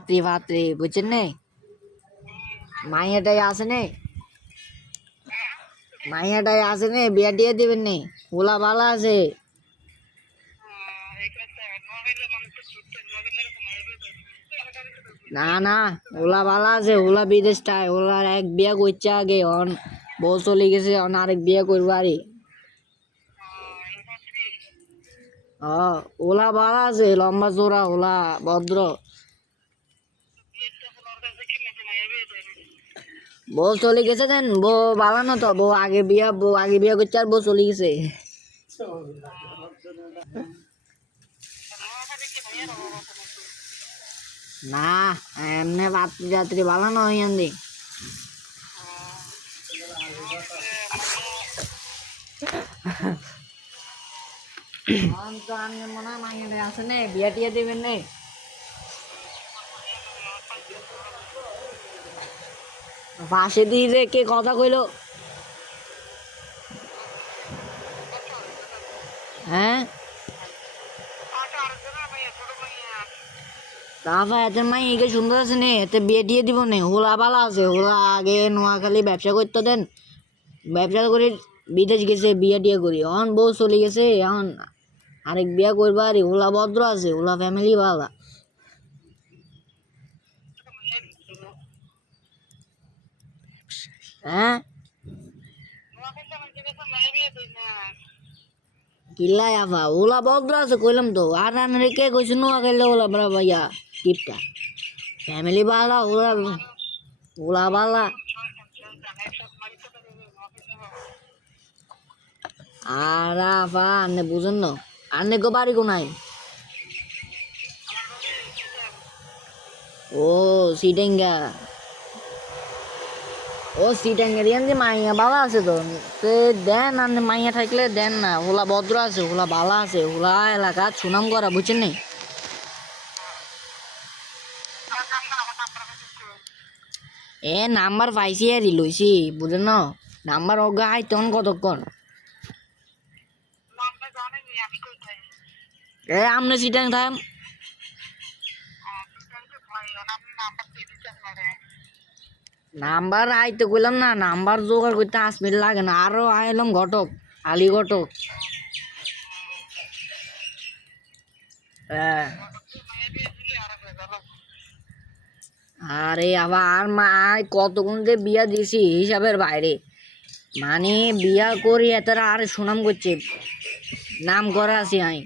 পাত্রী পাত্রী বুঝছেন নে, মাইয়াটাই আছে নে, মাইয়াটাই আছে নে, বিয়া দিয়ে দিবেন নে, ওলা ভালো আছে। না না, ওলা ভালো আছে, ওলা বিদেশটায়, ওলার এক বিয়া করছে আগে, অন বউ চলে গেছে, অন আরেক বিয়া করবো আরে। ওলা ভালো আছে, লম্বা চোরা, ওলা ভদ্র। বউ চলে গেছে দেন, বউ ভালো না তো, বউ আগে বিয়া করছে আর বউ চলে গেছে। না, এমনি পাত্রী যাত্রী ভালো না হইয়ান্দি। মনে হয় মাইয়ারে আছে নে, বিয়া টিয়া দিবেন নে। পাশে দিয়ে যে কে কথা কইলো? হ্যাঁ, তারপর এতে মাই একে সুন্দর আছে নে, এতে বিয়ে দিয়ে দিব নে, হোলা ভালো আছে, হোলা আগে নোয়াখালী ব্যবসা করতো দেন, ব্যবসা করে বিদেশ গেছে, বিয়ে টিয়ে করি, এখন বউ চলে গেছে, এখন আরেক বিয়া করবা আরে, হোলা ভদ্র আছে, হোলা ফ্যামিলি ভালো। হ্যাঁ, কিল্লাই আফা, ওলা ভদ্র আছে কইলাম তো, আর রান্নারে কে কইছে নোয়াখালী ওলা বড় ভাইয়া টিপটা, ফ্যামিলি ভালো, ওলা ওলা ভালো। আর আফা আন্নে বুঝেন না, আন্নে গো বাড়ি কোনায়? ও সিটেঙ্গা, ও সিটেঙ্গা দিয়ান যে মাইয়া ভালো আছে তো, তে দেন আন্নে মাইয়া থাকলে দেন না, ওলা ভদ্র আছে, ওলা ভালো আছে, ওলা এলাকা সুনাম করা বুঝছেন নি। নাম্বার পাইছি আর লইছি বুঝেন না, নাম্বার অগা আই তখন কতক্ষণ। আমনে সিটাং থাম, নাম্বার আইতে কইলাম না, নাম্বার জোগাড় করতে 5 মিনিট লাগে না, আরো আইলাম ঘটক, আলী ঘটক। আরে আবার কতক্ষণ যে বিয়া দিছি হিসাবের বাইরে, মানে বিয়া করি এতারা আর সুনাম করছে, নাম করা আছি আই।